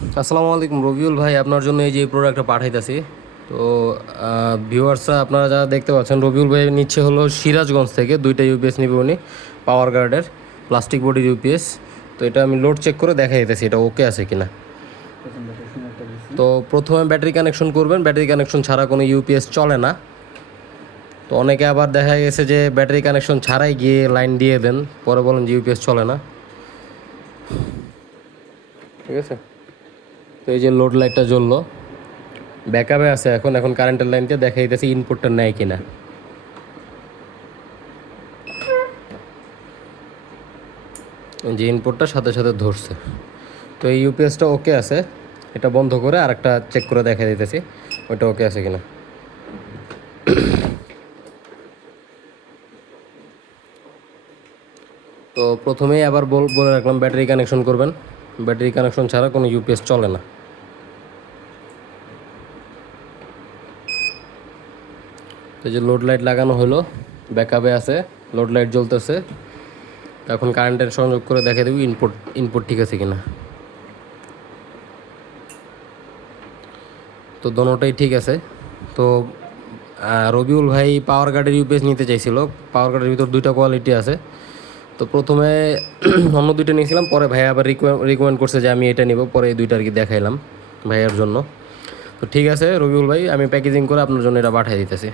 আসসালামু আলাইকুম, রবিউল ভাই, আপনার জন্য এই যে প্রোডাক্টটা পাঠাইতেছি। তো ভিউয়ার্সরা আপনারা যারা দেখতে পাচ্ছেন, রবিউল ভাই নিচ্ছে হলো সিরাজগঞ্জ থেকে, দুইটা ইউপিএস নিবে উনি পাওয়ার গার্ডের প্লাস্টিক বডির ইউপিএস তো এটা আমি লোড চেক করে দেখা দিতেছি, এটা ওকে আছে কিনা। তো প্রথমে ব্যাটারি কানেকশন করবেন ব্যাটারি কানেকশন ছাড়া কোনো ইউপিএস চলে না। তো অনেকে আবার দেখা গেছে যে ব্যাটারি কানেকশন ছাড়াই গিয়ে লাইন দিয়ে দেন, পরে বলেন যে ইউপিএস চলে না। ঠিক আছে? তো এই যে লোড লাইটটা জ্বললো ব্যাকআপে আছে এখন এখন কারেন্টের লাইনতে দেখা দিতেছে ইনপুটটা নেয় কিনা। যে ইনপুটটা সাথে সাথে ধরছে। তো এই ইউপিএসটা ওকে আছে, এটা বন্ধ করে আরেকটা চেক করে দেখা দিতেছি, ওইটা ওকে আছে কিনা। তো প্রথমেই আবার বল, বলে রাখলাম ব্যাটারি কানেকশন করবেন। ব্যাটারি কানেকশন ছাড়া কোনো ইউপিএস চলে না। তো যে লোড লাইট লাগানো হলো ব্যাকআপে আছে লোড লাইট জ্বলতেছে। এখন কারেন্টের সংযোগ করে দেখে দেবো ইনপুট ইনপুট ঠিক আছে কিনা। তো দোনোটাই ঠিক আছে। তো রবিউল ভাই পাওয়ার গার্ডের ইউপিএস নিতে চাইছিল। পাওয়ার গার্ডের ভিতর দুইটা কোয়ালিটি আছে। তো প্রথমে অন্য দুইটা নিয়েছিলাম, পরে ভাই আবার রিকমেন্ড করছে যে আমি এটা নিব, পরে এই দুইটা আর কি দেখাইলাম ভাইয়ার জন্য। তো ঠিক আছে, রবিউল ভাই, আমি প্যাকেজিং করে আপনার জন্য এটা পাঠিয়ে দিতেছি।